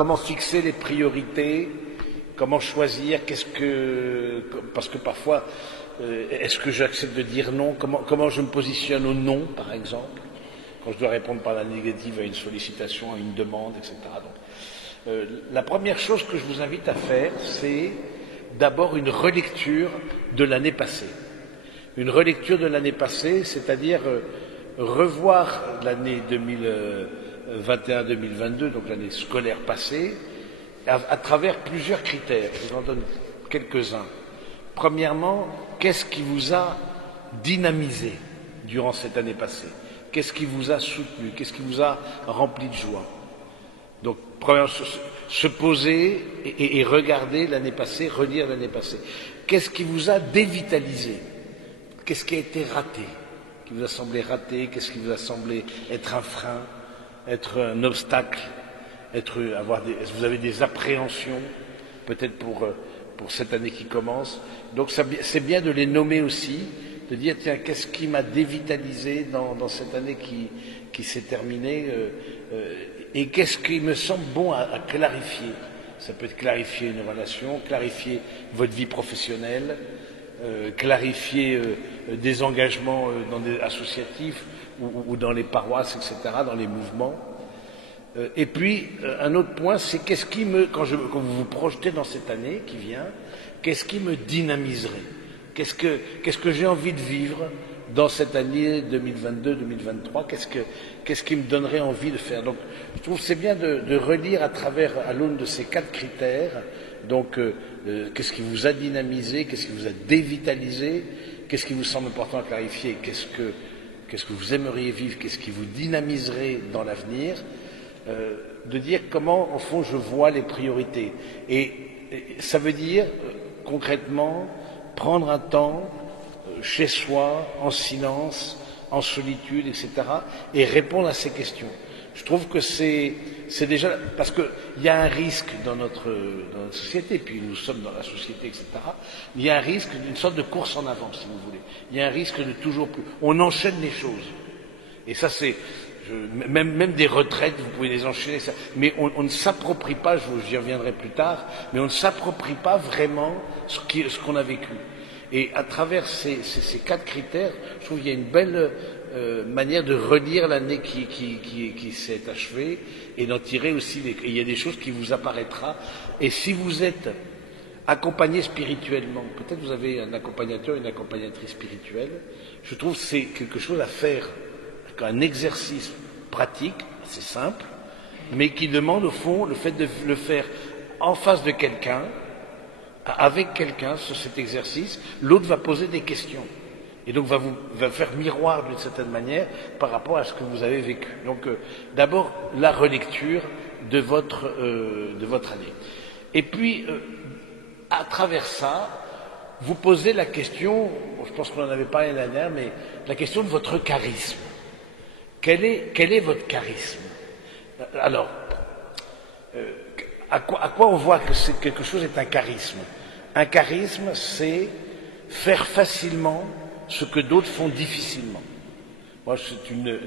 comment fixer les priorités, comment choisir, parce que parfois, est-ce que j'accepte de dire non, comment je me positionne au non, par exemple, quand je dois répondre par la négative à une sollicitation, à une demande, etc. Donc, la première chose que je vous invite à faire, c'est d'abord une relecture de l'année passée. Une relecture de l'année passée, c'est-à-dire revoir l'année 2021-2022, donc l'année scolaire passée, à travers plusieurs critères. Je vous en donne quelques-uns. Premièrement, qu'est-ce qui vous a dynamisé durant cette année passée? Qu'est-ce qui vous a soutenu? Qu'est-ce qui vous a rempli de joie? Donc, premièrement, se poser et regarder l'année passée, relire l'année passée. Qu'est-ce qui vous a dévitalisé? Qu'est-ce qui a été raté? Qui vous a semblé raté? Qu'est-ce qui vous a semblé être un frein, être un obstacle, est-ce que vous avez des appréhensions, peut-être pour cette année qui commence? Donc c'est bien de les nommer aussi, de dire tiens, qu'est-ce qui m'a dévitalisé dans cette année qui s'est terminée, et qu'est-ce qui me semble bon à clarifier? Ça peut être clarifier une relation, clarifier votre vie professionnelle, clarifier des engagements associatifs ou dans les paroisses, etc., dans les mouvements. Et puis, un autre point, c'est quand vous vous projetez dans cette année qui vient, qu'est-ce qui me dynamiserait? Qu'est-ce que j'ai envie de vivre dans cette année 2022-2023? Qu'est-ce qui me donnerait envie de faire? Donc, je trouve que c'est bien de relire à l'aune de ces 4 critères. Donc, qu'est-ce qui vous a dynamisé? Qu'est-ce qui vous a dévitalisé? Qu'est-ce qui vous semble important à clarifier? Qu'est-ce que vous aimeriez vivre? Qu'est-ce qui vous dynamiserait dans l'avenir? De dire comment, au fond, je vois les priorités. Et ça veut dire, concrètement, prendre un temps chez soi, en silence, en solitude, etc., et répondre à ces questions. Je trouve que c'est déjà... Parce qu'il y a un risque dans notre société, puis nous sommes dans la société, etc., il y a un risque d'une sorte de course en avant, si vous voulez. Il y a un risque de toujours plus... On enchaîne les choses. Et ça, c'est... Même des retraites, vous pouvez les enchaîner, mais on ne s'approprie pas, j'y reviendrai plus tard, mais on ne s'approprie pas vraiment ce qu'on a vécu. Et à travers ces 4 critères, je trouve qu'il y a une belle manière de relire l'année qui s'est achevée et d'en tirer aussi il y a des choses qui vous apparaîtra. Et si vous êtes accompagné spirituellement, peut-être vous avez un accompagnateur, une accompagnatrice spirituelle, je trouve que c'est quelque chose à faire, un exercice pratique, assez simple, mais qui demande au fond le fait de le faire en face de quelqu'un, avec quelqu'un sur cet exercice. L'autre va poser des questions et donc va faire miroir d'une certaine manière par rapport à ce que vous avez vécu. Donc d'abord la relecture de votre année. Et puis à travers ça, vous posez la question, je pense qu'on en avait parlé l'année dernière, mais la question de votre charisme. Quel est votre charisme? Alors, à quoi on voit que quelque chose est un charisme? Un charisme, c'est faire facilement ce que d'autres font difficilement. Moi,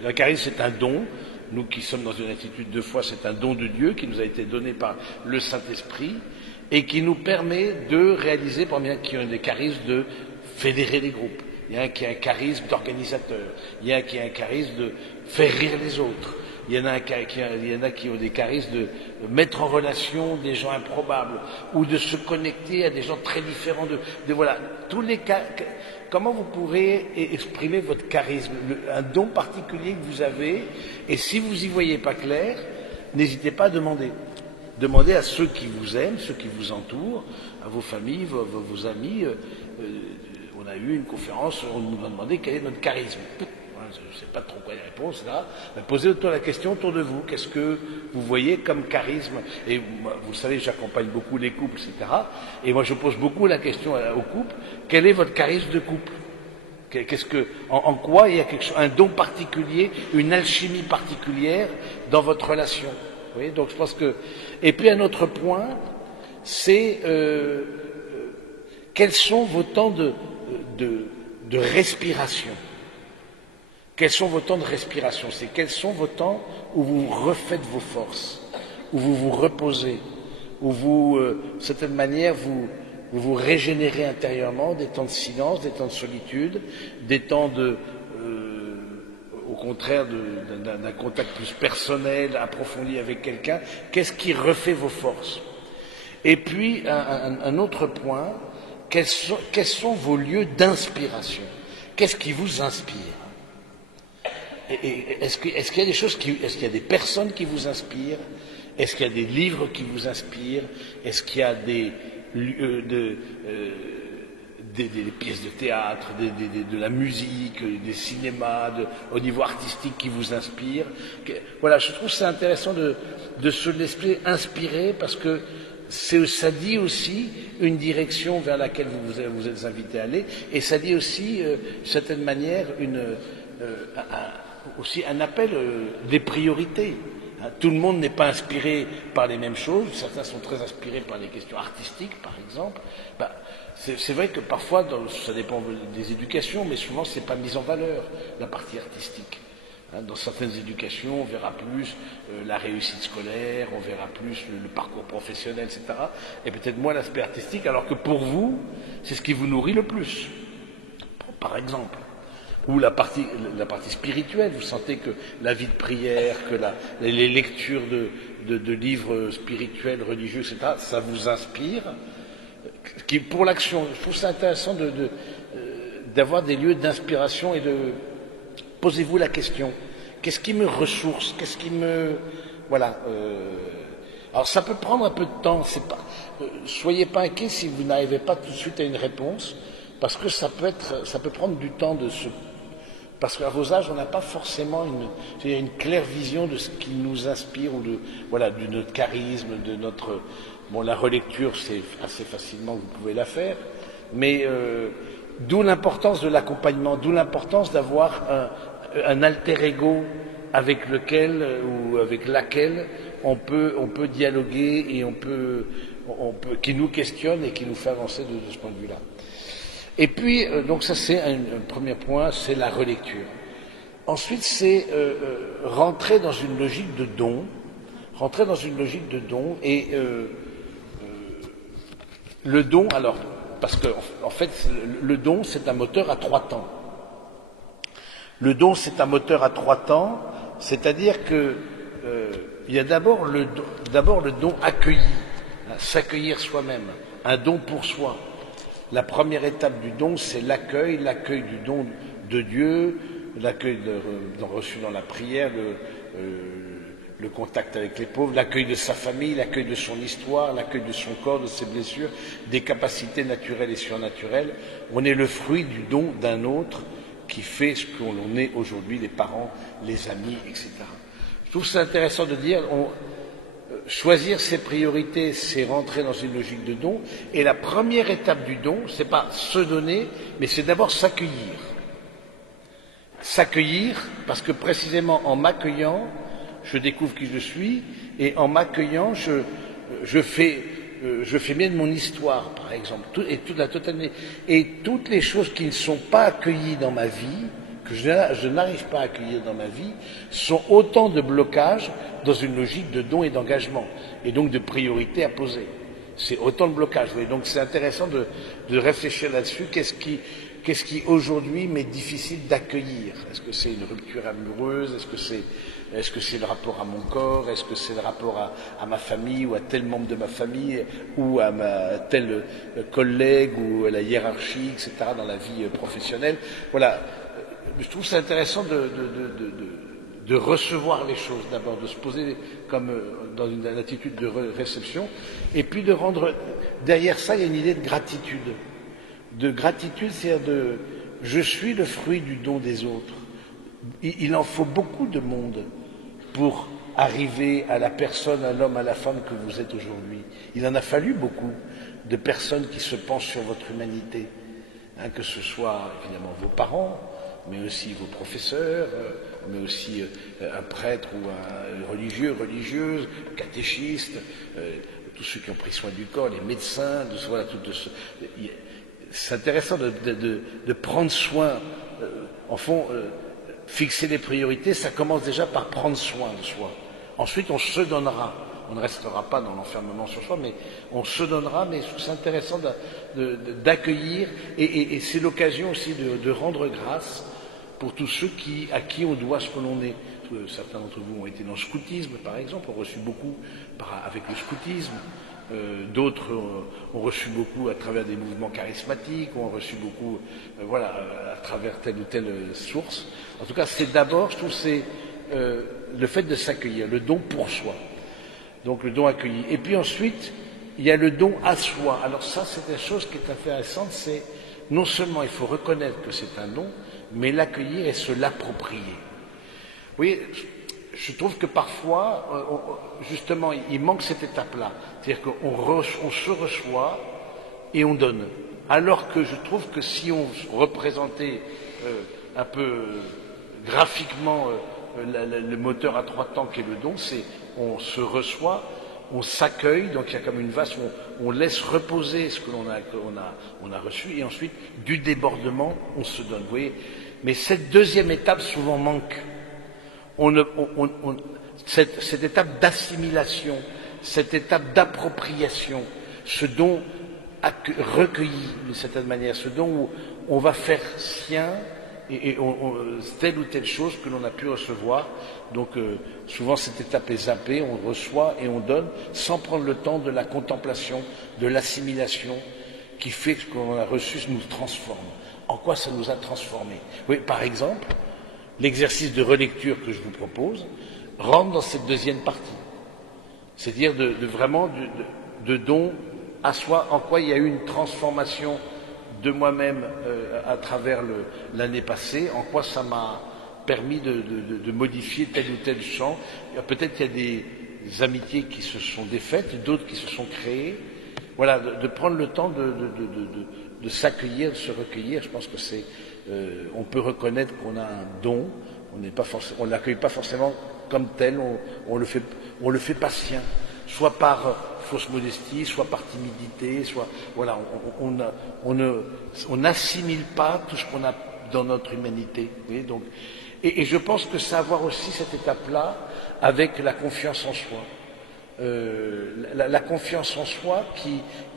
un charisme, c'est un don. Nous qui sommes dans une attitude de foi, c'est un don de Dieu qui nous a été donné par le Saint-Esprit et qui nous permet de réaliser, parmi ceux qui ont des charismes, de fédérer les groupes. Il y a un qui a un charisme d'organisateur, il y a un qui a un charisme de faire rire les autres, il y en a qui ont des charismes de mettre en relation des gens improbables ou de se connecter à des gens très différents de voilà, tous les cas. Comment vous pourrez exprimer votre charisme, un don particulier que vous avez, et si vous n'y voyez pas clair, n'hésitez pas à demander. Demandez à ceux qui vous aiment, ceux qui vous entourent, à vos familles, vos amis. On a eu une conférence, on nous a demandé quel est notre charisme. Je ne sais pas trop quoi les réponses là. Posez-toi la question autour de vous. Qu'est-ce que vous voyez comme charisme? Et moi, vous savez, j'accompagne beaucoup les couples, etc. Et moi, je pose beaucoup la question aux couples. Quel est votre charisme de couple? En quoi il y a un don particulier, une alchimie particulière dans votre relation? Vous voyez, donc je pense que. Et puis un autre point, c'est quels sont vos temps de respiration? Quels sont vos temps de respiration? C'est quels sont vos temps où vous refaites vos forces, où vous vous reposez, où vous, de certaine manière, vous vous régénérez intérieurement, des temps de silence, des temps de solitude, des temps au contraire d'un contact plus personnel, approfondi avec quelqu'un. Qu'est-ce qui refait vos forces? Et puis, un autre point, quels sont vos lieux d'inspiration? Qu'est-ce qui vous inspire? Est-ce qu'il y a des choses est-ce qu'il y a des personnes qui vous inspirent? Est-ce qu'il y a des livres qui vous inspirent? Est-ce qu'il y a des pièces de théâtre, de la musique, des cinémas, au niveau artistique qui vous inspirent? Voilà, je trouve ça intéressant de se laisser inspirer parce que ça dit aussi une direction vers laquelle vous êtes invité à aller, et ça dit aussi, d'une certaine manière, aussi un appel des priorités. Tout le monde n'est pas inspiré par les mêmes choses. Certains sont très inspirés par les questions artistiques, par exemple. C'est vrai que parfois, ça dépend des éducations, mais souvent c'est pas mis en valeur, la partie artistique. Dans certaines éducations, on verra plus la réussite scolaire, on verra plus le parcours professionnel, etc. Et peut-être moins l'aspect artistique, alors que pour vous, c'est ce qui vous nourrit le plus, par exemple. Ou la partie spirituelle, vous sentez que la vie de prière, que les lectures de livres spirituels, religieux, etc., ça vous inspire. Pour l'action, je trouve ça intéressant d'avoir des lieux d'inspiration et posez-vous la question, qu'est-ce qui me ressource? Qu'est-ce qui me... Voilà. Alors ça peut prendre un peu de temps, soyez pas inquiets si vous n'arrivez pas tout de suite à une réponse, parce que ça peut prendre du temps parce qu'à vos âges, on n'a pas forcément une claire vision de ce qui nous inspire, ou de notre charisme, de notre... Bon, la relecture, c'est assez facilement, vous pouvez la faire, mais d'où l'importance de l'accompagnement, d'où l'importance d'avoir un alter ego avec lequel ou avec laquelle on peut dialoguer et qui nous questionne et qui nous fait avancer de ce point de vue-là. Et puis, donc ça c'est un premier point, c'est la relecture. Ensuite, c'est rentrer dans une logique de don, et le don, alors, parce que en fait, le don, c'est un moteur à 3 temps. Le don, c'est un moteur à 3 temps, c'est-à-dire que il y a d'abord le don accueilli, s'accueillir soi-même, un don pour soi. La première étape du don, c'est l'accueil du don de Dieu, l'accueil reçu dans la prière, le contact avec les pauvres, l'accueil de sa famille, l'accueil de son histoire, l'accueil de son corps, de ses blessures, des capacités naturelles et surnaturelles. On est le fruit du don d'un autre qui fait ce que l'on est aujourd'hui, les parents, les amis, etc. Je trouve ça intéressant de dire, choisir ses priorités, c'est rentrer dans une logique de don, et la première étape du don, c'est pas se donner, mais c'est d'abord s'accueillir. S'accueillir, parce que précisément en m'accueillant, je découvre qui je suis, et en m'accueillant, je fais bien de mon histoire, par exemple, et toute la totalité. Et toutes les choses qui ne sont pas accueillies dans ma vie, que je n'arrive pas à accueillir dans ma vie, sont autant de blocages dans une logique de don et d'engagement, et donc de priorité à poser. C'est autant de blocages. Oui. Donc c'est intéressant de réfléchir là-dessus. Qu'est-ce qui aujourd'hui m'est difficile d'accueillir? Est-ce que c'est une rupture amoureuse? Est-ce que c'est le rapport à mon corps? Est-ce que c'est le rapport à ma famille, ou à tel membre de ma famille, ou à tel collègue, ou à la hiérarchie, etc., dans la vie professionnelle? Voilà. Je trouve ça intéressant de recevoir les choses d'abord, de se poser comme dans une attitude de réception, et puis de rendre... Derrière ça, il y a une idée de gratitude. De gratitude, c'est-à-dire je suis le fruit du don des autres. Il en faut beaucoup de monde pour arriver à la personne, à l'homme, à la femme que vous êtes aujourd'hui. Il en a fallu beaucoup de personnes qui se penchent sur votre humanité, que ce soit évidemment vos parents, mais aussi vos professeurs, mais aussi un prêtre ou un religieux, religieuse, catéchiste, tous ceux qui ont pris soin du corps, les médecins, c'est intéressant de prendre soin, en fond, fixer les priorités, ça commence déjà par prendre soin de soi. Ensuite, on se donnera. on ne restera pas dans l'enfermement sur soi, mais on se donnera, mais je trouve c'est intéressant d'accueillir, et c'est l'occasion aussi de rendre grâce pour tous ceux à qui on doit ce que l'on est. Certains d'entre vous ont été dans le scoutisme, par exemple, ont reçu beaucoup avec le scoutisme. D'autres ont reçu beaucoup à travers des mouvements charismatiques, ont reçu beaucoup, à travers telle ou telle source. En tout cas, c'est d'abord, je trouve, c'est le fait de s'accueillir, le don pour soi. Donc le don accueilli. Et puis ensuite, il y a le don à soi. Alors ça, c'est une chose qui est intéressante, c'est non seulement il faut reconnaître que c'est un don, mais l'accueillir et se l'approprier. Vous voyez, je trouve que parfois, justement, il manque cette étape-là. C'est-à-dire qu'on se reçoit et on donne. Alors que je trouve que si on représentait un peu graphiquement le moteur à 3 temps qu'est le don, c'est on se reçoit, on s'accueille, donc il y a comme une vase où on laisse reposer ce que l'on a reçu, et ensuite, du débordement, on se donne. Vous voyez, mais cette deuxième étape souvent manque. Cette étape d'assimilation, cette étape d'appropriation, ce don recueilli d'une certaine manière, ce don où on va faire sien telle ou telle chose que l'on a pu recevoir. Donc souvent cette étape est zappée, on reçoit et on donne sans prendre le temps de la contemplation, de l'assimilation qui fait que ce que l'on a reçu nous transforme. En quoi ça nous a transformés? Oui, par exemple, l'exercice de relecture que je vous propose rentre dans cette deuxième partie. C'est-à-dire vraiment de don à soi, en quoi il y a eu une transformation de moi-même à travers l'année passée, en quoi ça m'a permis de modifier tel ou tel champ. Peut-être qu'il y a des amitiés qui se sont défaites, d'autres qui se sont créées. Voilà, de prendre le temps de s'accueillir, de se recueillir. Je pense que on peut reconnaître qu'on a un don, on ne l'accueille pas forcément comme tel, on le fait pas sien, soit par fausse modestie, soit par timidité, soit voilà, on n'assimile pas tout ce qu'on a dans notre humanité. Vous voyez, donc, et je pense que ça a à voir aussi cette étape-là avec la confiance en soi. La confiance en soi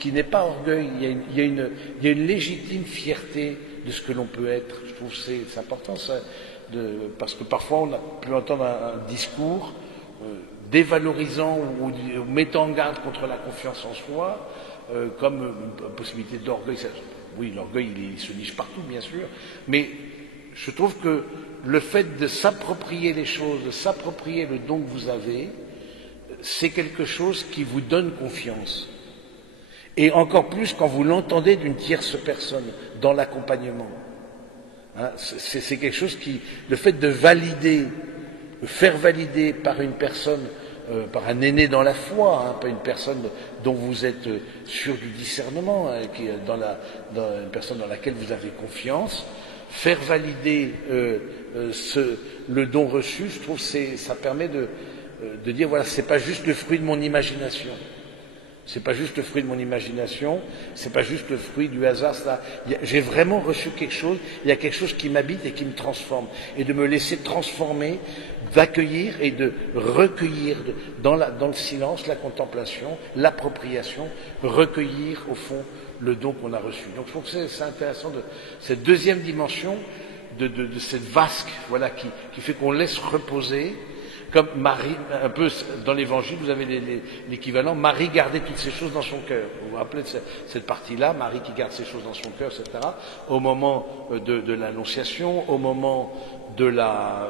qui n'est pas orgueil, il y a une légitime fierté de ce que l'on peut être. Je trouve que c'est important ça, parce que parfois on a pu entendre un discours dévalorisant ou mettant en garde contre la confiance en soi comme une possibilité d'orgueil. Oui, l'orgueil il se niche partout bien sûr, mais je trouve que le fait de s'approprier les choses, de s'approprier le don que vous avez, c'est quelque chose qui vous donne confiance. Et encore plus quand vous l'entendez d'une tierce personne dans l'accompagnement. Hein, c'est quelque chose le fait de valider, de faire valider par une personne, par un aîné dans la foi, hein, pas une personne dont vous êtes sûr du discernement, hein, une personne dans laquelle vous avez confiance, faire valider le don reçu, je trouve que ça permet de dire voilà, c'est pas juste le fruit de mon imagination. C'est pas juste le fruit de mon imagination, c'est pas juste le fruit du hasard. J'ai vraiment reçu quelque chose, il y a quelque chose qui m'habite et qui me transforme. Et de me laisser transformer, d'accueillir et de recueillir dans le silence, la contemplation, l'appropriation, recueillir au fond le don qu'on a reçu. Donc je trouve que c'est intéressant cette deuxième dimension de cette vasque, voilà, qui fait qu'on laisse reposer. Comme Marie, un peu dans l'Évangile, vous avez l'équivalent, Marie gardait toutes ces choses dans son cœur. Vous vous rappelez de cette partie-là, Marie qui garde ces choses dans son cœur, etc. Au moment de l'Annonciation, au moment de la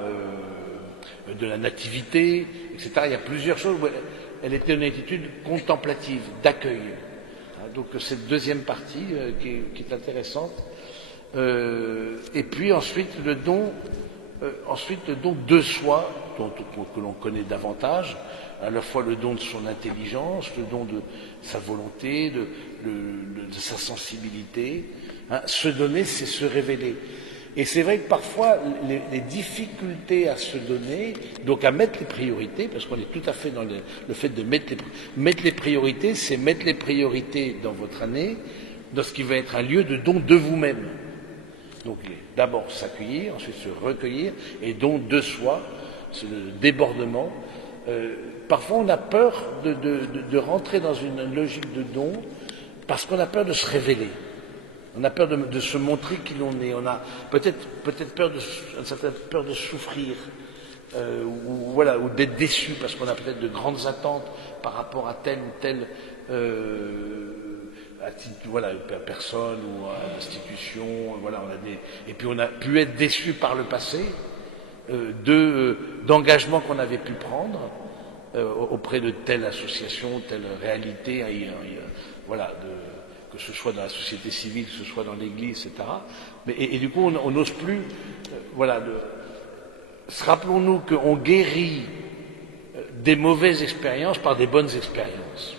nativité, etc. Il y a plusieurs choses où elle était une attitude contemplative, d'accueil. Donc cette deuxième partie qui est intéressante. Et puis ensuite le don de soi, que l'on connaît davantage, à la fois le don de son intelligence, le don de sa volonté, de sa sensibilité. Hein, se donner, c'est se révéler. Et c'est vrai que parfois, les difficultés à se donner, donc à mettre les priorités, parce qu'on est tout à fait dans le fait de mettre les priorités, c'est mettre les priorités dans votre année, dans ce qui va être un lieu de don de vous-même. Donc d'abord s'accueillir, ensuite se recueillir, et don de soi, le débordement, parfois on a peur de rentrer dans une logique de don parce qu'on a peur de se révéler. On a peur de se montrer qui l'on est. On a peut-être peur une certaine peur de souffrir, ou d'être déçu parce qu'on a peut-être de grandes attentes par rapport à telle ou telle personne ou à l'institution. Et puis on a pu être déçu par le passé d'engagements qu'on avait pu prendre auprès de telle association, telle réalité, que ce soit dans la société civile, que ce soit dans l'Église, etc. Et du coup, on n'ose plus. Rappelons-nous qu'on guérit des mauvaises expériences par des bonnes expériences.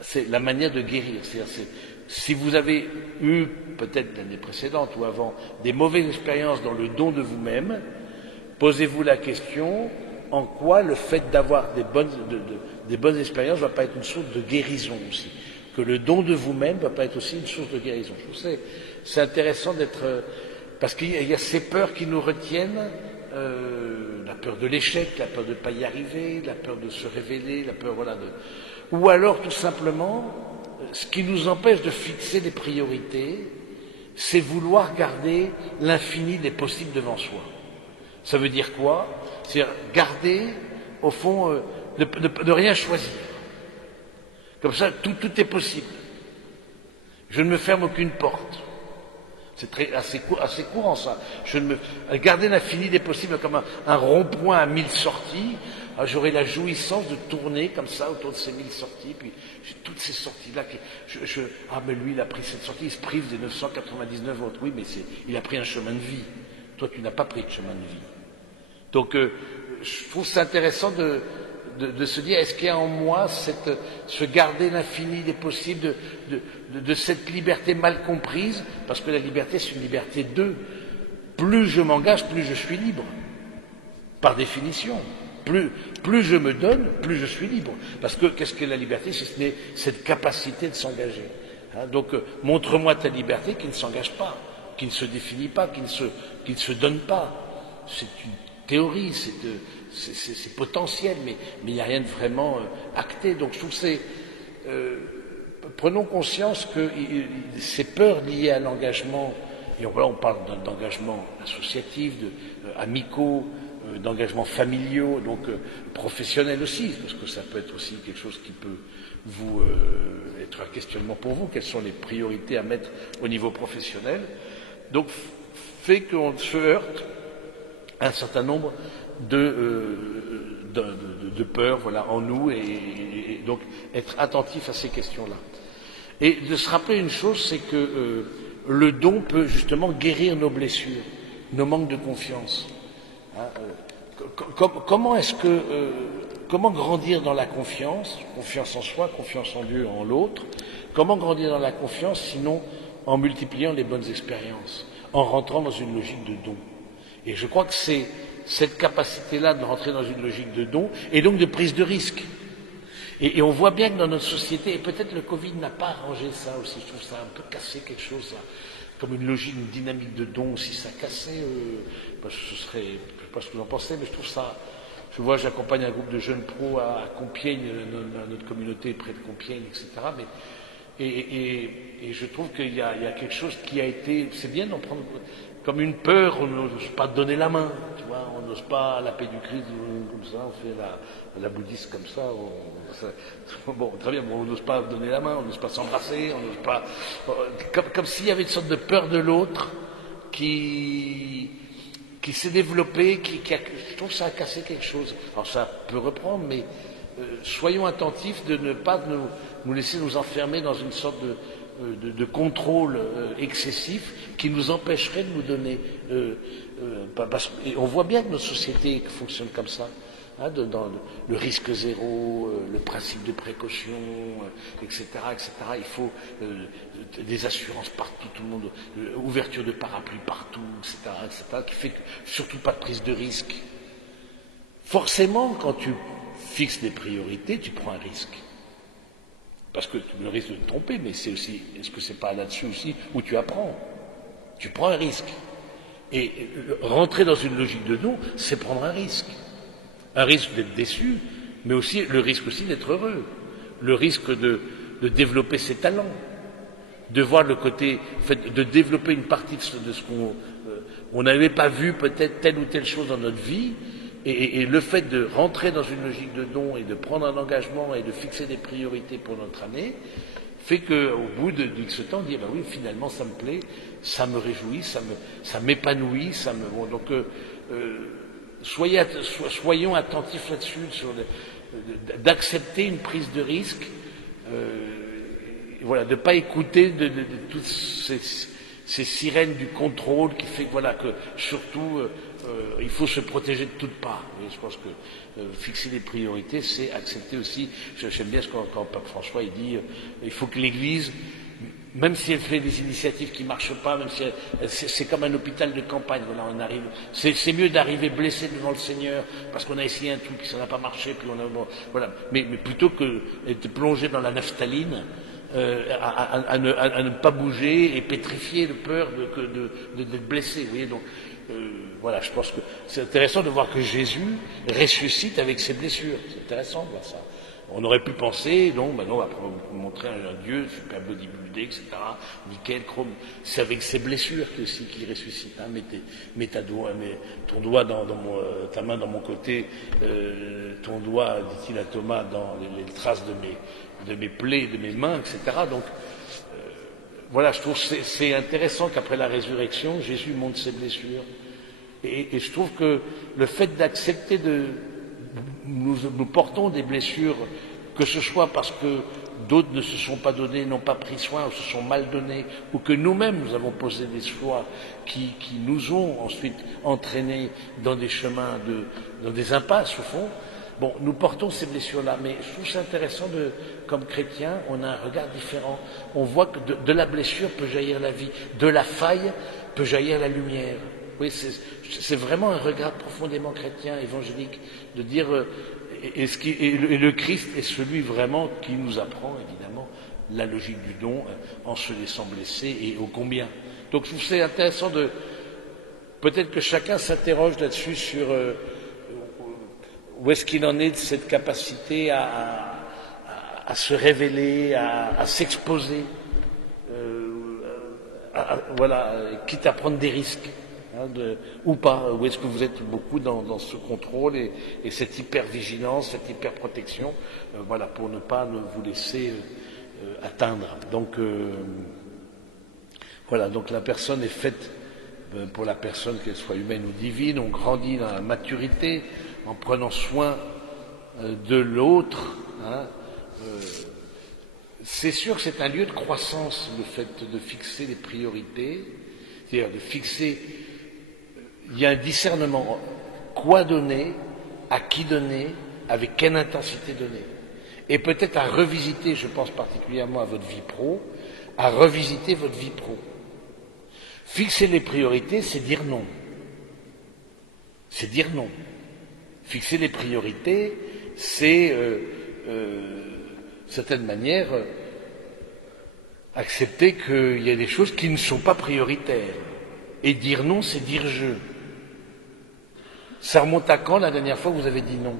C'est la manière de guérir. C'est-à-dire, si vous avez eu, peut-être l'année précédente ou avant, des mauvaises expériences dans le don de vous-même, posez-vous la question en quoi le fait d'avoir des bonnes expériences ne va pas être une source de guérison aussi. Que le don de vous-même ne va pas être aussi une source de guérison. Je trouve que c'est intéressant d'être... parce qu'il y a ces peurs qui nous retiennent, la peur de l'échec, la peur de ne pas y arriver, la peur de se révéler, la peur, ou alors tout simplement, ce qui nous empêche de fixer des priorités, c'est vouloir garder l'infini des possibles devant soi. Ça veut dire quoi? C'est-à-dire garder, au fond, de rien choisir. Comme ça, tout est possible. Je ne me ferme aucune porte. C'est assez courant, ça. Garder l'infini des possibles comme un rond-point à 1000 sorties. J'aurai la jouissance de tourner comme ça autour de ces 1000 sorties. Puis j'ai toutes ces sorties-là. Mais lui, il a pris cette sortie, il se prive des 999 autres. Oui, mais il a pris un chemin de vie. Toi, tu n'as pas pris de chemin de vie. Donc, je trouve c'est intéressant de se dire, est-ce qu'il y a en moi se garder l'infini des possibles de cette liberté mal comprise, parce que la liberté c'est une liberté plus je m'engage, plus je suis libre, par définition. Plus je me donne, plus je suis libre. Parce que qu'est-ce que la liberté, si ce n'est cette capacité de s'engager. Donc montre-moi ta liberté qui ne s'engage pas, qui ne se définit pas, qui ne se donne pas. C'est une théorie, c'est potentiel, mais il n'y a rien de vraiment acté. Donc je trouve que prenons conscience que ces peurs liées à l'engagement, et on parle d'engagement associatif, amicaux, d'engagements familiaux, donc professionnels aussi, parce que ça peut être aussi quelque chose qui peut vous être un questionnement pour vous, quelles sont les priorités à mettre au niveau professionnel, donc fait qu'on se heurte à un certain nombre de peurs en nous, et donc être attentif à ces questions-là. Et de se rappeler une chose, c'est que le don peut justement guérir nos blessures, nos manques de confiance. Comment grandir dans la confiance en soi, confiance en Dieu, en l'autre? Comment grandir dans la confiance sinon en multipliant les bonnes expériences, en rentrant dans une logique de don? Et je crois que c'est cette capacité-là de rentrer dans une logique de don et donc de prise de risque. Et on voit bien que dans notre société, et peut-être le Covid n'a pas arrangé ça aussi, je trouve ça un peu cassé quelque chose, là, comme une logique, une dynamique de don aussi, ça cassait, je ne sais pas ce que vous en pensez, mais je trouve ça, j'accompagne un groupe de jeunes pros à Compiègne, notre communauté près de Compiègne, etc. Et je trouve qu'il y a quelque chose qui a été, c'est bien d'en prendre comme une peur, on n'ose pas donner la main, tu vois, on n'ose pas à la paix du Christ comme ça, on fait la bouddhiste comme ça, on n'ose pas donner la main, on n'ose pas s'embrasser, on n'ose pas, comme s'il y avait une sorte de peur de l'autre qui s'est développée, je trouve que ça a cassé quelque chose. Alors ça peut reprendre, mais soyons attentifs de ne pas nous laisser nous enfermer dans une sorte de contrôle excessif qui nous empêcherait de nous donner. Et on voit bien que notre société fonctionne comme ça, dans le risque zéro, le principe de précaution, etc., etc. Il faut des assurances partout, tout le monde, ouverture de parapluie partout, etc., etc., qui fait que surtout pas de prise de risque. Forcément, quand tu fixes des priorités, tu prends un risque. Parce que tu le risque de te tromper, mais c'est aussi, est-ce que c'est pas là-dessus aussi où tu apprends? Tu prends un risque. Et rentrer dans une logique de don, c'est prendre un risque. Un risque d'être déçu, mais aussi le risque aussi d'être heureux, le risque de développer ses talents, de voir le côté, de développer une partie de ce qu'on on n'avait pas vu peut-être telle ou telle chose dans notre vie, et le fait de rentrer dans une logique de don et de prendre un engagement et de fixer des priorités pour notre année, fait qu'au bout de ce temps, on dit, ben oui, finalement, ça me plaît, ça me réjouit, ça m'épanouit, bon, donc, soyons attentifs là-dessus, d'accepter une prise de risque, voilà, de ne pas écouter de toutes ces sirènes du contrôle qui fait que, voilà, que surtout, il faut se protéger de toutes parts. Je pense que fixer des priorités, c'est accepter aussi. J'aime bien quand Pape François il dit il faut que l'Église, même si elle fait des initiatives qui ne marchent pas, même si c'est comme un hôpital de campagne. Voilà, on arrive. C'est mieux d'arriver blessé devant le Seigneur parce qu'on a essayé un truc qui ça n'a pas marché, puis bon, voilà. Mais plutôt que d'être plongé dans la naphtaline. À ne pas bouger et pétrifier de peur d'être blessé. Vous voyez, donc voilà, je pense que c'est intéressant de voir que Jésus ressuscite avec ses blessures. C'est intéressant de voir ça. On aurait pu penser, non, on va montrer un Dieu super bodybuildé, etc. Nickel, chrome. C'est avec ses blessures qu'il ressuscite. Hein. Mets ton doigt ta main dans mon côté, ton doigt, dit-il à Thomas, dans les traces de mes plaies, de mes mains, etc. Donc, voilà, je trouve que c'est intéressant qu'après la résurrection, Jésus montre ses blessures. Et je trouve que le fait d'accepter nous portons des blessures, que ce soit parce que d'autres ne se sont pas donnés, n'ont pas pris soin, ou se sont mal donnés, ou que nous-mêmes nous avons posé des choix qui nous ont ensuite entraînés dans des chemins, dans des impasses au fond. Bon, nous portons ces blessures-là, mais je trouve ça intéressant comme chrétiens, on a un regard différent. On voit que de la blessure peut jaillir la vie, de la faille peut jaillir la lumière. Oui, c'est vraiment un regard profondément chrétien, évangélique, de dire, et le Christ est celui vraiment qui nous apprend, évidemment, la logique du don, en se laissant blesser, et ô combien. Donc je trouve que c'est intéressant peut-être que chacun s'interroge là-dessus sur où est-ce qu'il en est de cette capacité à se révéler, à s'exposer, voilà, quitte à prendre des risques, hein, ou pas. Où est-ce que vous êtes beaucoup dans ce contrôle et cette hypervigilance, cette hyperprotection, voilà, pour ne pas vous laisser atteindre. Donc, voilà, donc la personne est faite pour la personne, qu'elle soit humaine ou divine. On grandit dans la maturité en prenant soin de l'autre. Hein. C'est sûr que c'est un lieu de croissance, le fait de fixer les priorités, c'est-à-dire de fixer. Il y a un discernement. Quoi donner, à qui donner, avec quelle intensité donner. Et peut-être à revisiter, je pense particulièrement à votre vie pro, à revisiter votre vie pro. Fixer les priorités, c'est dire non. C'est dire non. Fixer les priorités, c'est, certaine manière, accepter qu'il y a des choses qui ne sont pas prioritaires. Et dire non, c'est dire je. Ça remonte à quand la dernière fois que vous avez dit non?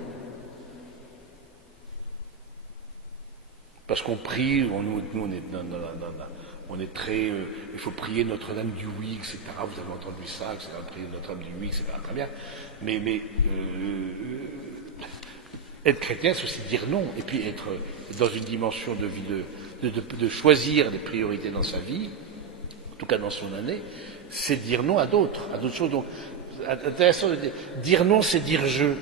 Parce qu'on prie, nous on est très, il faut prier Notre-Dame du oui, etc. Vous avez entendu ça, etc. Prier Notre-Dame du oui, etc. Très bien. Mais être chrétien, c'est aussi dire non, et puis être dans une dimension de vie, de choisir des priorités dans sa vie, en tout cas dans son année, c'est dire non à d'autres choses. Donc, intéressant de dire non, c'est dire je.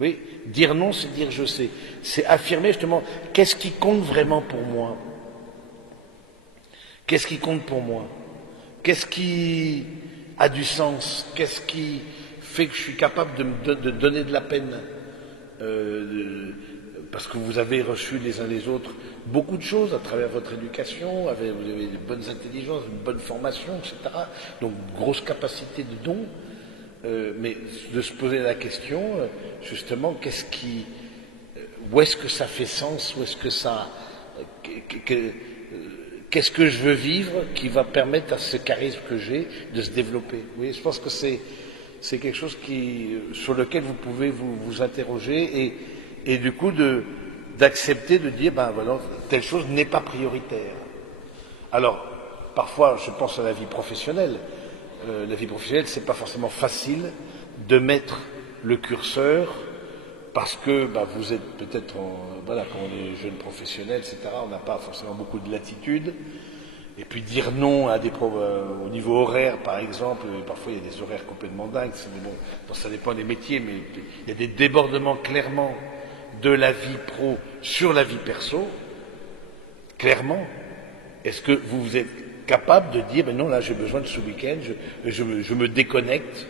Oui, dire non, c'est dire je sais. C'est affirmer justement qu'est-ce qui compte vraiment pour moi. Qu'est-ce qui compte pour moi? Qu'est-ce qui a du sens? Qu'est-ce qui fait que je suis capable de donner de la peine? Parce que vous avez reçu les uns les autres beaucoup de choses à travers votre éducation, vous avez de bonnes intelligences, une bonne formation, etc. Donc, grosse capacité de don. Mais de se poser la question, justement, où est-ce que ça fait sens, où est-ce que ça, qu'est-ce que je veux vivre qui va permettre à ce charisme que j'ai de se développer. Oui, je pense que c'est quelque chose sur lequel vous pouvez vous interroger et du coup d'accepter de dire, ben voilà, telle chose n'est pas prioritaire. Alors, parfois, je pense à la vie professionnelle. La vie professionnelle, c'est pas forcément facile de mettre le curseur parce que vous êtes peut-être, voilà, quand on est jeune professionnel, etc., on n'a pas forcément beaucoup de latitude. Et puis dire non à au niveau horaire, par exemple, parfois il y a des horaires complètement dingues, bon, ça dépend des métiers, mais il y a des débordements clairement de la vie pro sur la vie perso, clairement. Est-ce que vous êtes capable de dire, ben non, là j'ai besoin de ce week-end, je me déconnecte?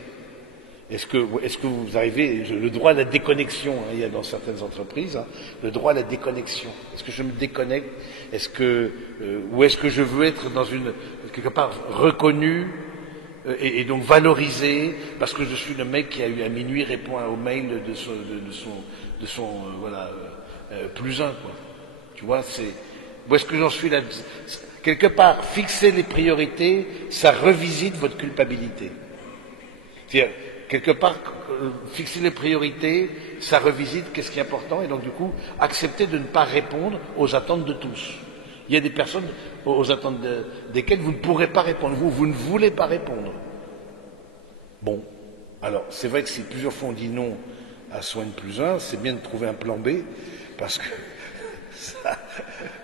Est-ce que vous arrivez, le droit à la déconnexion, hein, il y a dans certaines entreprises, hein, le droit à la déconnexion. Est-ce que je me déconnecte? Ou est-ce que je veux être quelque part reconnu et donc valorisé parce que je suis le mec qui a eu à minuit répond au mail de son plus un, quoi. Tu vois, où est-ce que j'en suis là? Quelque part, fixer les priorités, ça revisite votre culpabilité. C'est-à-dire, quelque part, fixer les priorités, ça revisite qu'est-ce qui est important, et donc du coup, accepter de ne pas répondre aux attentes de tous. Il y a des personnes aux attentes desquelles vous ne pourrez pas répondre, vous ne voulez pas répondre. Bon, alors c'est vrai que si plusieurs fois on dit non à son N+1, c'est bien de trouver un plan B, parce que ça,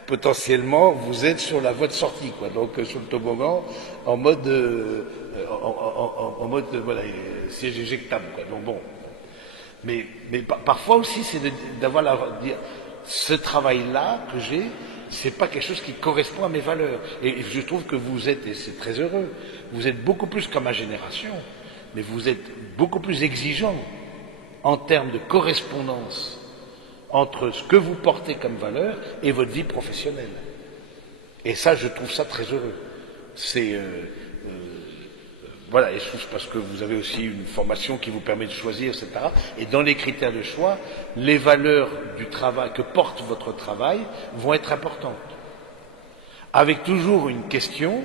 potentiellement, vous êtes sur la voie de sortie, quoi. Donc sur le toboggan, en mode voilà, siège éjectable, quoi. Donc bon. Mais parfois aussi, c'est d'avoir dire ce travail-là que j'ai, c'est pas quelque chose qui correspond à mes valeurs. Et je trouve que vous êtes, et c'est très heureux, vous êtes beaucoup plus comme ma génération, mais vous êtes beaucoup plus exigeant en termes de correspondance entre ce que vous portez comme valeur et votre vie professionnelle. Et ça, je trouve ça très heureux. Voilà, et c'est parce que vous avez aussi une formation qui vous permet de choisir, etc. Et dans les critères de choix, les valeurs du travail, que porte votre travail, vont être importantes. Avec toujours une question,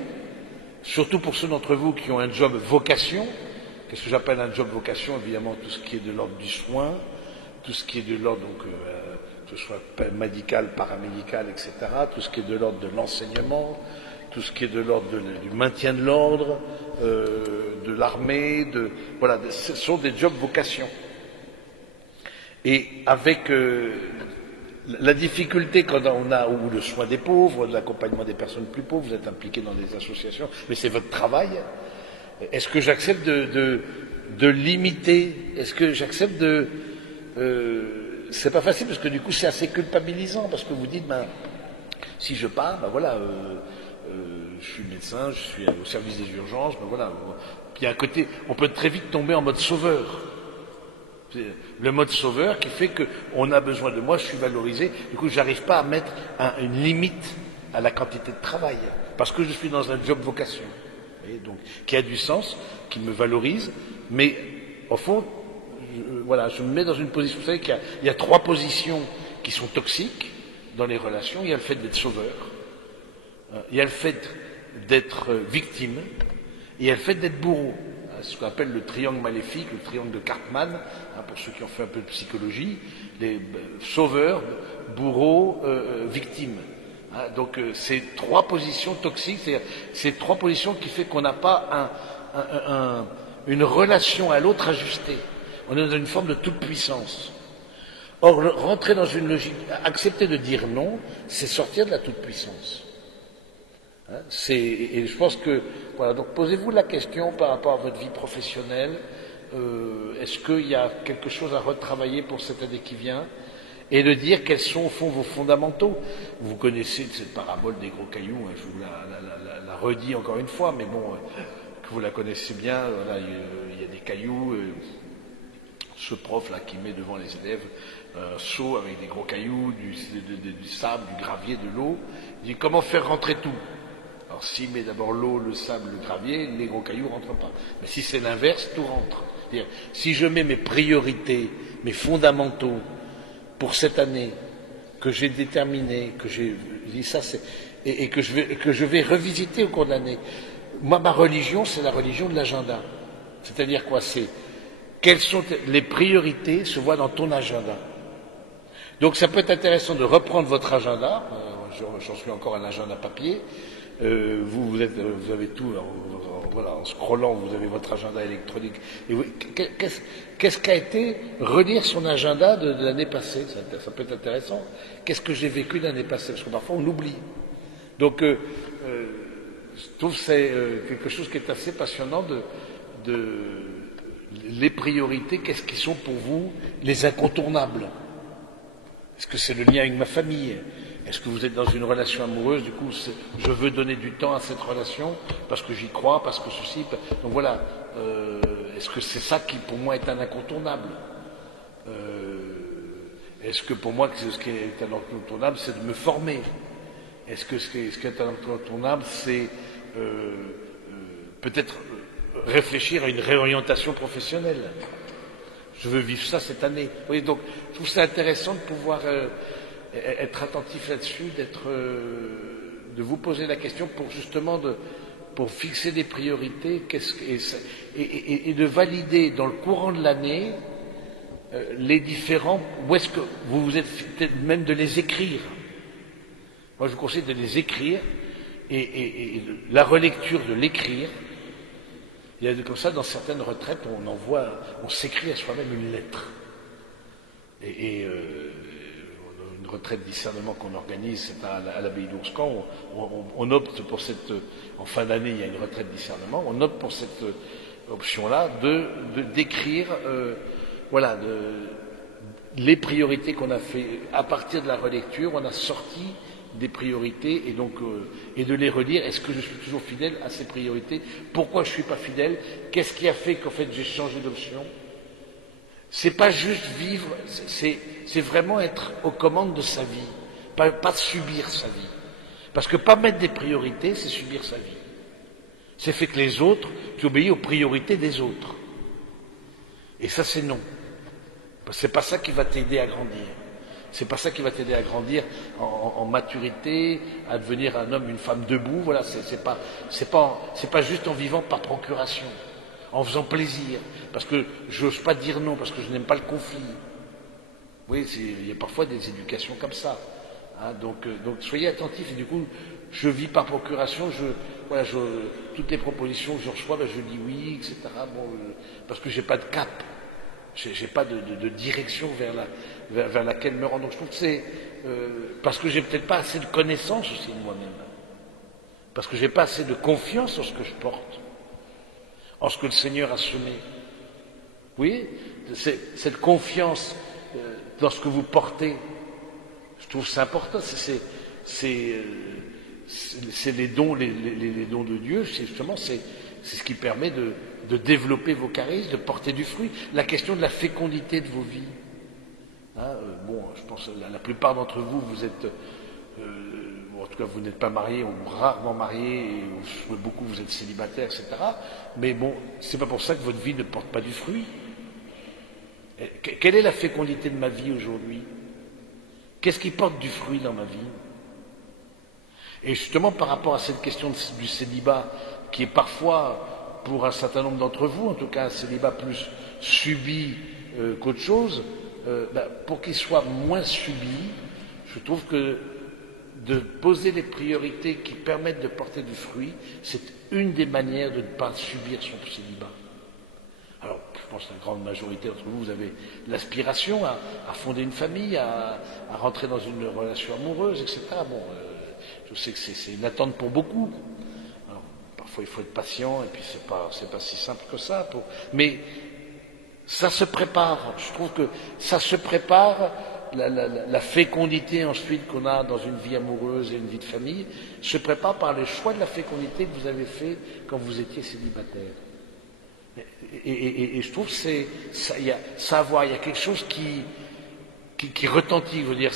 surtout pour ceux d'entre vous qui ont un job vocation. Qu'est-ce que j'appelle un job vocation? Évidemment, tout ce qui est de l'ordre du soin, tout ce qui est de l'ordre, donc, que ce soit médical, paramédical, etc., tout ce qui est de l'ordre de l'enseignement, tout ce qui est de l'ordre du maintien de l'ordre, de l'armée, voilà, ce sont des jobs vocation. Et avec la difficulté quand on a, ou le soin des pauvres, l'accompagnement des personnes plus pauvres, vous êtes impliqué dans des associations, mais c'est votre travail. Est-ce que j'accepte de limiter? Est-ce que j'accepte c'est pas facile parce que du coup c'est assez culpabilisant parce que vous dites, si je pars, voilà, je suis médecin, je suis au service des urgences, voilà. Puis à côté, on peut très vite tomber en mode sauveur. C'est le mode sauveur qui fait qu'on a besoin de moi, je suis valorisé. Du coup, j'arrive pas à mettre une limite à la quantité de travail parce que je suis dans un job vocation. Et donc, qui a du sens, qui me valorise, mais au fond, je me mets dans une position. Vous savez qu'il y a 3 positions qui sont toxiques dans les relations. Il y a le fait d'être sauveur, il y a le fait d'être victime, et il y a le fait d'être bourreau. Ce qu'on appelle le triangle maléfique, le triangle de Cartman, pour ceux qui ont fait un peu de psychologie, les sauveurs, bourreaux, victimes. Donc ces 3 positions toxiques, c'est ces 3 positions qui fait qu'on n'a pas une relation à l'autre ajustée. On est dans une forme de toute-puissance. Or, rentrer dans une logique, accepter de dire non, c'est sortir de la toute-puissance. Et je pense que, voilà, donc posez-vous la question par rapport à votre vie professionnelle, est-ce qu'il y a quelque chose à retravailler pour cette année qui vient? Et de dire quels sont au fond vos fondamentaux. Vous connaissez cette parabole des gros cailloux, je vous la redis encore une fois, mais bon, que vous la connaissez bien, voilà, il y a des cailloux, ce prof là qui met devant les élèves un seau avec des gros cailloux, du sable, du gravier, de l'eau, il dit comment faire rentrer tout. Alors s'il met d'abord l'eau, le sable, le gravier, les gros cailloux ne rentrent pas. Mais si c'est l'inverse, tout rentre. C'est-à-dire, si je mets mes priorités, mes fondamentaux, pour cette année, que j'ai déterminé, que j'ai dit ça, et que je vais revisiter au cours de l'année. Moi, ma religion, c'est la religion de l'agenda. C'est-à-dire quoi? quelles sont les priorités se voient dans ton agenda. Donc ça peut être intéressant de reprendre votre agenda, j'en suis encore à l'agenda papier, vous avez tout, voilà, en scrollant, vous avez votre agenda électronique. Et qu'est-ce qu'a été relire son agenda de l'année passée, ça peut être intéressant. Qu'est-ce que j'ai vécu l'année passée? Parce que parfois on l'oublie. Donc je trouve que c'est quelque chose qui est assez passionnant de les priorités, qu'est-ce qui sont pour vous les incontournables? Est-ce que c'est le lien avec ma famille? Est-ce que vous êtes dans une relation amoureuse? Du coup, je veux donner du temps à cette relation parce que j'y crois, parce que ceci. Donc voilà. Est-ce que c'est ça qui, pour moi, est un incontournable? Est-ce que pour moi, ce qui est un incontournable, c'est de me former? Est-ce que ce qui est un incontournable, c'est peut-être réfléchir à une réorientation professionnelle? Je veux vivre ça cette année. Vous voyez, donc, je trouve ça intéressant de pouvoir être attentif là-dessus, de vous poser la question pour justement pour fixer des priorités et de valider dans le courant de l'année les différents. Où est-ce que vous êtes peut-être même de les écrire? Moi, je vous conseille de les écrire et la relecture de l'écrire. Il y a comme ça, dans certaines retraites, on s'écrit à soi-même une lettre. Une retraite discernement qu'on organise, c'est à l'abbaye d'Ourscan, on opte pour en fin d'année, il y a une retraite discernement, on opte pour cette option-là d'écrire, voilà, les priorités qu'on a fait. À partir de la relecture, on a sorti des priorités et donc et de les relire. Est-ce que je suis toujours fidèle à ces priorités? Pourquoi je suis pas fidèle? Qu'est-ce qui a fait qu'en fait j'ai changé d'option? C'est pas juste vivre, c'est vraiment être aux commandes de sa vie, pas subir sa vie. Parce que pas mettre des priorités, c'est subir sa vie. C'est fait que les autres, tu obéis aux priorités des autres. Et ça, c'est non. C'est pas ça qui va t'aider à grandir. C'est pas ça qui va t'aider à grandir en maturité, à devenir un homme, une femme debout. Voilà, c'est pas juste en vivant par procuration, en faisant plaisir, parce que je n'ose pas dire non, parce que je n'aime pas le conflit. Oui, il y a parfois des éducations comme ça. Hein, donc soyez attentifs. Et du coup, je vis par procuration. Toutes les propositions que je reçois, je dis oui, etc. Parce que j'ai pas de cap. J'ai pas de direction vers laquelle me rendre. Donc je trouve que c'est parce que j'ai peut-être pas assez de connaissances aussi de moi-même, parce que j'ai pas assez de confiance en ce que je porte, en ce que le Seigneur a semé. Oui, cette confiance dans ce que vous portez, je trouve que c'est important. C'est les dons, les dons de Dieu. C'est justement c'est ce qui permet de développer vos charismes, de porter du fruit. La question de la fécondité de vos vies. Hein, je pense que la plupart d'entre vous, vous êtes, en tout cas, vous n'êtes pas mariés ou rarement mariés, ou beaucoup vous êtes célibataires, etc. Mais bon, c'est pas pour ça que votre vie ne porte pas du fruit. Quelle est la fécondité de ma vie aujourd'hui? Qu'est-ce qui porte du fruit dans ma vie? Et justement, par rapport à cette question du célibat, qui est parfois, pour un certain nombre d'entre vous, en tout cas un célibat plus subi qu'autre chose, pour qu'il soit moins subi, je trouve que de poser des priorités qui permettent de porter du fruit, c'est une des manières de ne pas subir son célibat. Alors, je pense que la grande majorité d'entre vous, vous avez l'aspiration à fonder une famille, à rentrer dans une relation amoureuse, etc. Je sais que c'est une attente pour beaucoup. Alors, parfois, il faut être patient, et puis c'est pas si simple que ça. Mais ça se prépare. Je trouve que ça se prépare. La fécondité ensuite qu'on a dans une vie amoureuse et une vie de famille se prépare par le choix de la fécondité que vous avez fait quand vous étiez célibataire. Et je trouve que il y a quelque chose qui retentit. Je veux dire,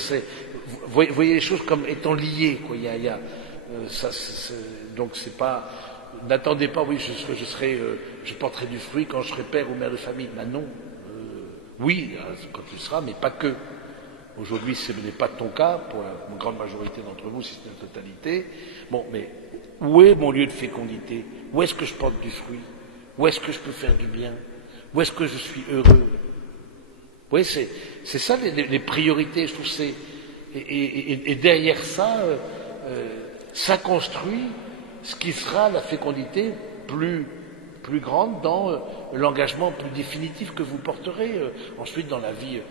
vous voyez les choses comme étant liées. Quoi. Donc c'est pas. N'attendez pas. Oui, je porterai du fruit quand je serai père ou mère de famille. Ben non. Oui, quand tu seras, mais pas que. Aujourd'hui, ce n'est pas ton cas, pour la grande majorité d'entre vous, si c'est la totalité. Bon, mais où est mon lieu de fécondité? Où est-ce que je porte du fruit? Où est-ce que je peux faire du bien? Où est-ce que je suis heureux? Oui, c'est ça les priorités, je trouve. Et derrière ça, ça construit ce qui sera la fécondité plus grande dans l'engagement plus définitif que vous porterez ensuite dans la vie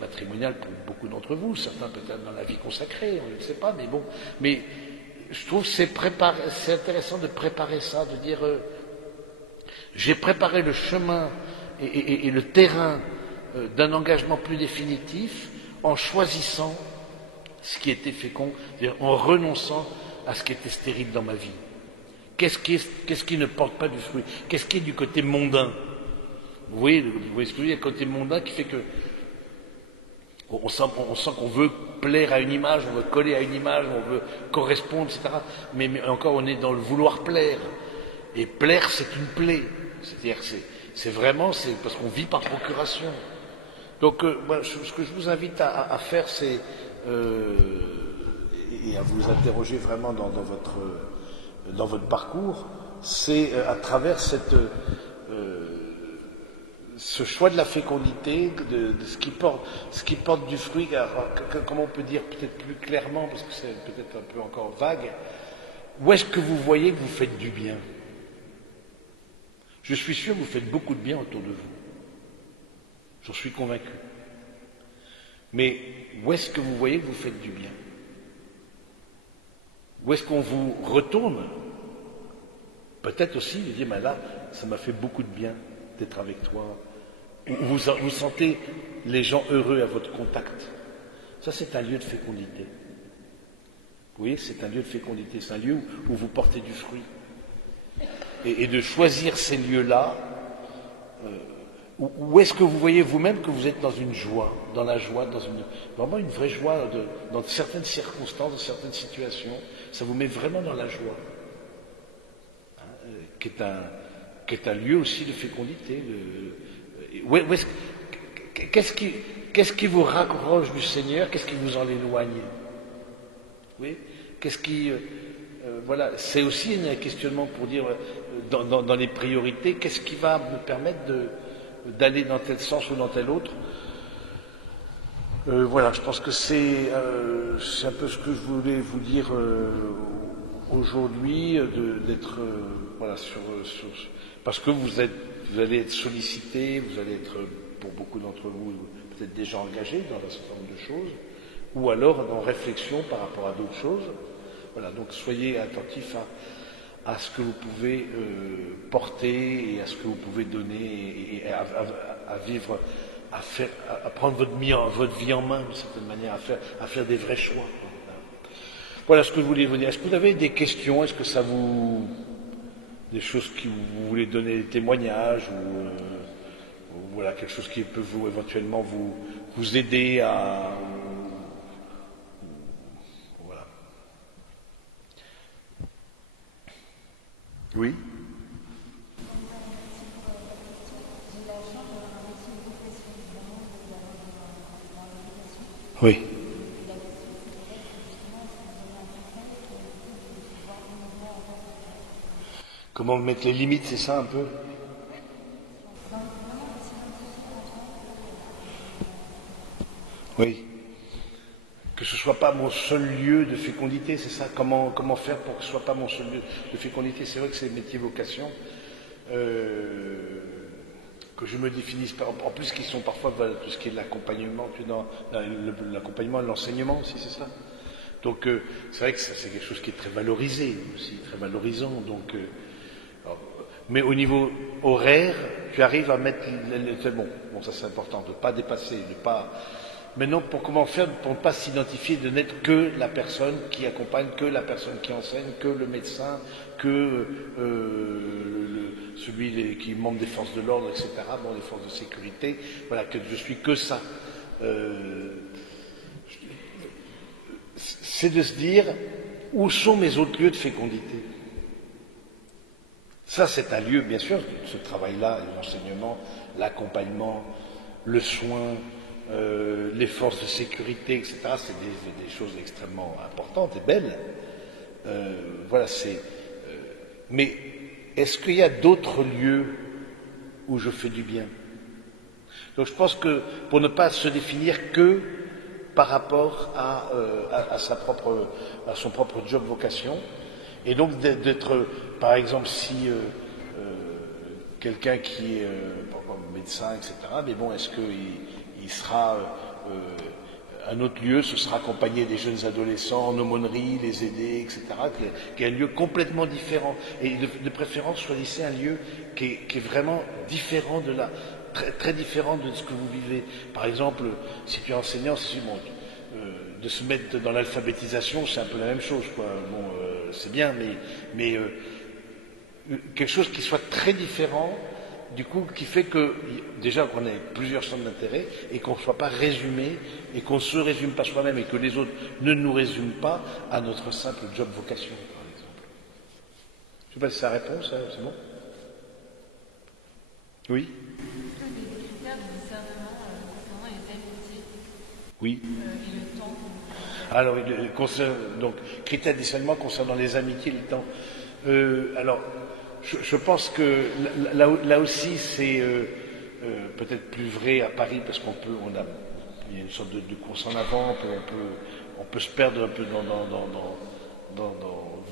matrimoniale pour beaucoup d'entre vous, certains peut-être dans la vie consacrée, on ne sait pas, mais bon. Mais je trouve que c'est intéressant de préparer ça, de dire j'ai préparé le chemin et le terrain d'un engagement plus définitif en choisissant ce qui était fécond, c'est-à-dire en renonçant à ce qui était stérile dans ma vie. Qu'est-ce qui ne porte pas du fruit? Qu'est-ce qui est du côté mondain? Vous voyez ce que je veux dire? Il y a le côté mondain qui fait que on sent qu'on veut plaire à une image, on veut coller à une image, on veut correspondre, etc. Mais encore, on est dans le vouloir plaire. Et plaire, c'est une plaie. C'est-à-dire, c'est parce qu'on vit par procuration. Donc, ce que je vous invite à faire, c'est et à vous interroger vraiment dans votre parcours, c'est à travers ce choix de la fécondité, de ce qui porte du fruit. Alors, comment on peut dire peut-être plus clairement, parce que c'est peut-être un peu encore vague, où est-ce que vous voyez que vous faites du bien? Je suis sûr que vous faites beaucoup de bien autour de vous. J'en suis convaincu. Mais où est-ce que vous voyez que vous faites du bien? Où est-ce qu'on vous retourne? Peut-être aussi, vous dites, mais là, ça m'a fait beaucoup de bien d'être avec toi. Vous sentez les gens heureux à votre contact. Ça, c'est un lieu de fécondité. Vous voyez, c'est un lieu de fécondité. C'est un lieu où vous portez du fruit. Et de choisir ces lieux-là, où est-ce que vous voyez vous-même que vous êtes dans une joie, dans la joie, vraiment une vraie joie, dans certaines circonstances, dans certaines situations, ça vous met vraiment dans la joie, qui est un lieu aussi de fécondité. Qu'est-ce qui vous rapproche du Seigneur? Qu'est-ce qui vous en éloigne? Oui. Voilà, c'est aussi un questionnement pour dire dans les priorités, qu'est-ce qui va me permettre d'aller dans tel sens ou dans tel autre? Voilà, je pense que c'est un peu ce que je voulais vous dire aujourd'hui, d'être voilà parce que vous allez être sollicité, vous allez être pour beaucoup d'entre vous peut-être déjà engagés dans un certain nombre de choses, ou alors en réflexion par rapport à d'autres choses. Voilà, donc soyez attentifs à ce que vous pouvez porter et à ce que vous pouvez donner et à vivre, à prendre votre vie en main d'une certaine manière, à faire des vrais choix. Voilà ce que je voulais vous dire. Est-ce que vous avez des questions? Est-ce que des choses qui vous voulez donner des témoignages ou voilà quelque chose qui peut éventuellement vous aider à voilà. Oui. Oui. Comment mettre les limites, c'est ça un peu? Oui. Que ce ne soit pas mon seul lieu de fécondité, c'est ça? Comment faire pour que ce ne soit pas mon seul lieu de fécondité? C'est vrai que c'est le métier vocation. Que je me définisse pas, en plus qui sont parfois tout ce qui est l'accompagnement, l'accompagnement et l'enseignement aussi, c'est ça. Donc c'est vrai que c'est quelque chose qui est très valorisé aussi, très valorisant. Donc, mais au niveau horaire, tu arrives à mettre bon ça c'est important, de ne pas dépasser, de pas. Maintenant, comment faire pour ne pas s'identifier, de n'être que la personne qui accompagne, que la personne qui enseigne, que le médecin, que celui qui est membre des forces de l'ordre, etc., bon, les forces de sécurité, voilà, que je suis que ça. C'est de se dire, où sont mes autres lieux de fécondité? Ça, c'est un lieu, bien sûr, ce travail-là, l'enseignement, l'accompagnement, le soin, les forces de sécurité, etc., c'est des choses extrêmement importantes et belles. Voilà, mais est-ce qu'il y a d'autres lieux ou je fais du bien. Donc je pense que pour ne pas se définir que par rapport à son propre job vocation, et donc d'être, par exemple, si quelqu'un qui est médecin, etc., mais bon, est-ce qu'il sera un autre lieu, ce sera accompagner des jeunes adolescents en aumônerie, les aider, etc., qui est un lieu complètement différent. Et de préférence, choisissez un lieu qui est vraiment différent très, très différent de ce que vous vivez. Par exemple, si tu es enseignant, c'est bon, de se mettre dans l'alphabétisation, c'est un peu la même chose, quoi. Bon, c'est bien, mais quelque chose qui soit très différent, du coup, qui fait que, déjà, qu'on ait plusieurs centres d'intérêt et qu'on ne soit pas résumé et qu'on ne se résume pas soi-même et que les autres ne nous résument pas à notre simple job vocation, par exemple. Je ne sais pas si ça répond, ça, c'est bon? Oui? Un des critères de discernement concernant les amitiés Oui. et le temps. Alors, donc, critères de discernement concernant les amitiés et le temps. Alors, je pense que là aussi, c'est peut-être plus vrai à Paris parce il y a une sorte de course en avant, on peut se perdre un peu dans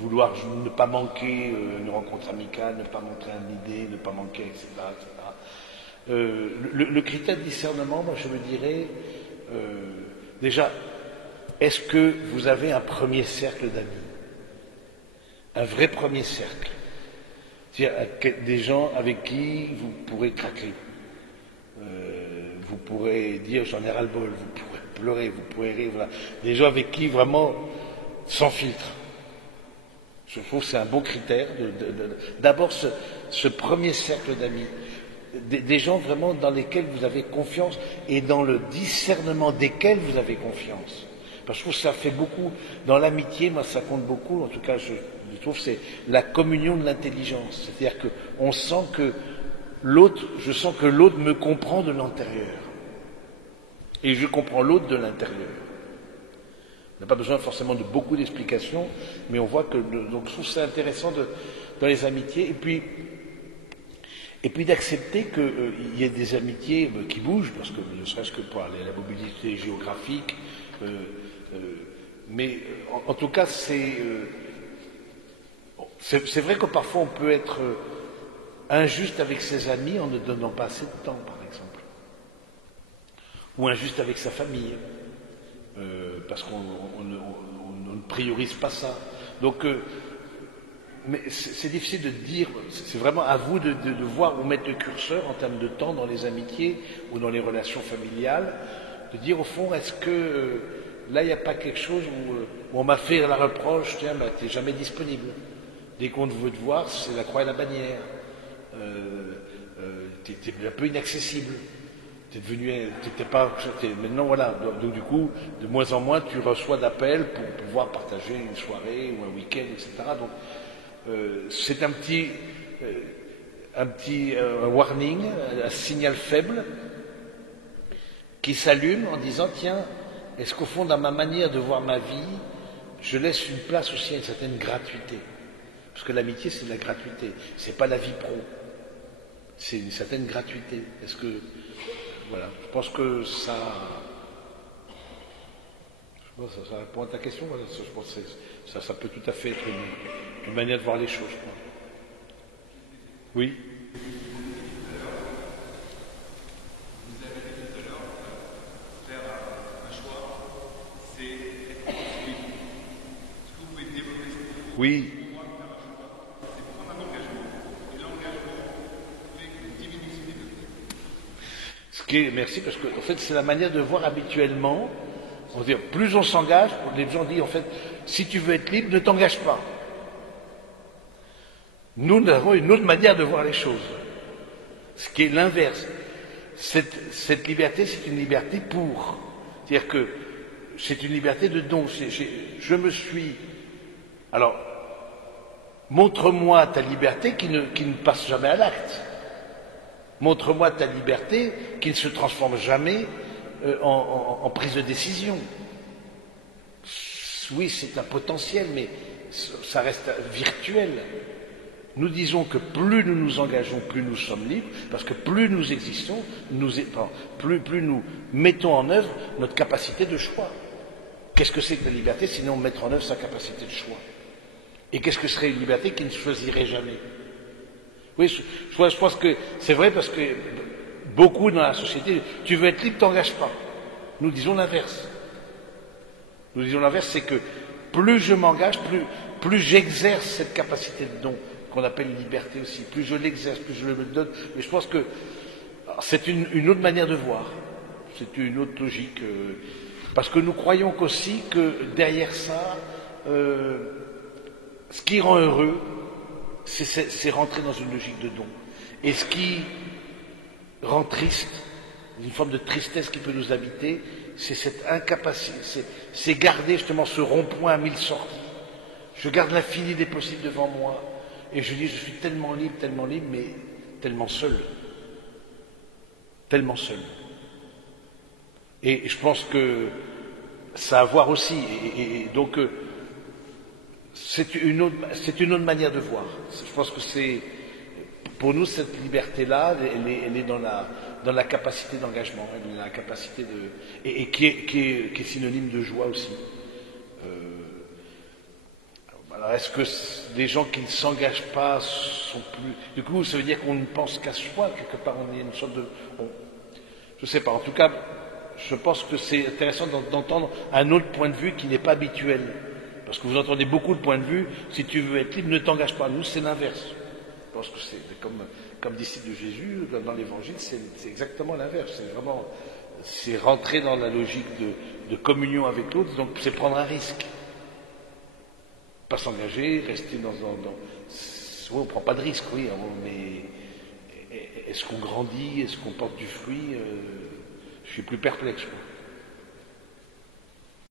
vouloir ne pas manquer une rencontre amicale, ne pas manquer une idée, ne pas manquer, etc. Le critère de discernement, moi je me dirais, déjà, est-ce que vous avez un premier cercle d'amis? Un vrai premier cercle? C'est-à-dire des gens avec qui vous pourrez craquer. Vous pourrez dire j'en ai ras-le-bol, vous pourrez pleurer, vous pourrez rire, voilà. Des gens avec qui vraiment, sans filtre. Je trouve que c'est un bon critère. D'abord ce premier cercle d'amis. Des gens vraiment dans lesquels vous avez confiance et dans le discernement desquels vous avez confiance. Parce que je trouve que ça fait beaucoup, dans l'amitié, moi ça compte beaucoup, en tout cas je trouve que c'est la communion de l'intelligence. C'est-à-dire que je sens que l'autre me comprend de l'intérieur. Et je comprends l'autre de l'intérieur. On n'a pas besoin forcément de beaucoup d'explications, mais on voit que, donc je trouve que c'est intéressant dans les amitiés, et puis d'accepter qu'il y ait des amitiés qui bougent, parce que ne serait-ce que pour la mobilité géographique, mais en tout cas c'est vrai que parfois on peut être injuste avec ses amis en ne donnant pas assez de temps, par exemple, ou injuste avec sa famille, parce qu'on ne priorise pas ça. Donc mais c'est difficile de dire, c'est vraiment à vous de voir où mettre le curseur en termes de temps dans les amitiés ou dans les relations familiales, de dire au fond, est-ce que là il n'y a pas quelque chose où on m'a fait la reproche, tiens, bah, t'es jamais disponible. Dès qu'on veut te voir, c'est la croix et la bannière. T'es un peu inaccessible. Maintenant voilà, donc du coup, de moins en moins tu reçois d'appels pour pouvoir partager une soirée ou un week-end, etc. Donc c'est un petit warning, un signal faible qui s'allume en disant tiens, est-ce qu'au fond dans ma manière de voir ma vie, je laisse une place aussi à une certaine gratuité? Parce que l'amitié c'est de la gratuité, c'est pas la vie pro, c'est une certaine gratuité. Est-ce que voilà, je pense que ça répond à ta question. Voilà, je pense que ça peut tout à fait être une manière de voir les choses. Quoi. Oui. Vous avez dit tout à l'heure, faire un choix, c'est être discipliné. Est-ce que vous pouvez développer ce point? Oui. Pour moi, faire un choix, c'est prendre un engagement. Et l'engagement fait une diminution des Merci, parce que en fait, c'est la manière de voir habituellement. On va dire, plus on s'engage, les gens disent en fait, si tu veux être libre, ne t'engage pas. Nous avons une autre manière de voir les choses, ce qui est l'inverse. Cette liberté, c'est une liberté pour. C'est-à-dire que c'est une liberté de don. Je me suis. Alors, montre-moi ta liberté qui ne passe jamais à l'acte. Montre-moi ta liberté qui ne se transforme jamais en prise de décision. Oui, c'est un potentiel, mais ça reste virtuel. Nous disons que plus nous nous engageons, plus nous sommes libres, parce que plus nous existons, plus nous mettons en œuvre notre capacité de choix. Qu'est-ce que c'est que la liberté, sinon mettre en œuvre sa capacité de choix? Et qu'est-ce que serait une liberté qui ne choisirait jamais? Oui, je pense que c'est vrai, parce que beaucoup dans la société, tu veux être libre, t'engages pas. Nous disons l'inverse. Nous disons l'inverse, c'est que plus je m'engage, plus j'exerce cette capacité de don, qu'on appelle liberté aussi. Plus je l'exerce, plus je le donne. Mais je pense que c'est une autre manière de voir. C'est une autre logique. Parce que nous croyons qu'aussi que derrière ça, ce qui rend heureux, c'est rentrer dans une logique de don. Et ce qui rend triste, une forme de tristesse qui peut nous habiter, c'est cette incapacité, c'est garder justement ce rond-point à 1000 sorties. Je garde l'infini des possibles devant moi, et je dis, je suis tellement libre, mais tellement seul. Tellement seul. Et je pense que ça a à voir aussi, et donc c'est une autre manière de voir. Je pense que c'est, pour nous, cette liberté-là, elle est dans la capacité d'engagement, dans la capacité et qui est synonyme de joie aussi. Alors, est-ce que les gens qui ne s'engagent pas sont plus... Du coup, ça veut dire qu'on ne pense qu'à soi, quelque part, on est une sorte de... je ne sais pas, en tout cas, je pense que c'est intéressant d'entendre un autre point de vue qui n'est pas habituel. Parce que vous entendez beaucoup de points de vue, si tu veux être libre, ne t'engage pas. Nous, c'est l'inverse. Je pense que c'est comme disciple de Jésus, dans l'Évangile, c'est exactement l'inverse. C'est rentrer dans la logique de communion avec l'autre, donc c'est prendre un risque. Pas s'engager, rester dans... Oui, on ne prend pas de risque, oui, mais est-ce qu'on grandit, est-ce qu'on porte du fruit? Je suis plus perplexe, quoi.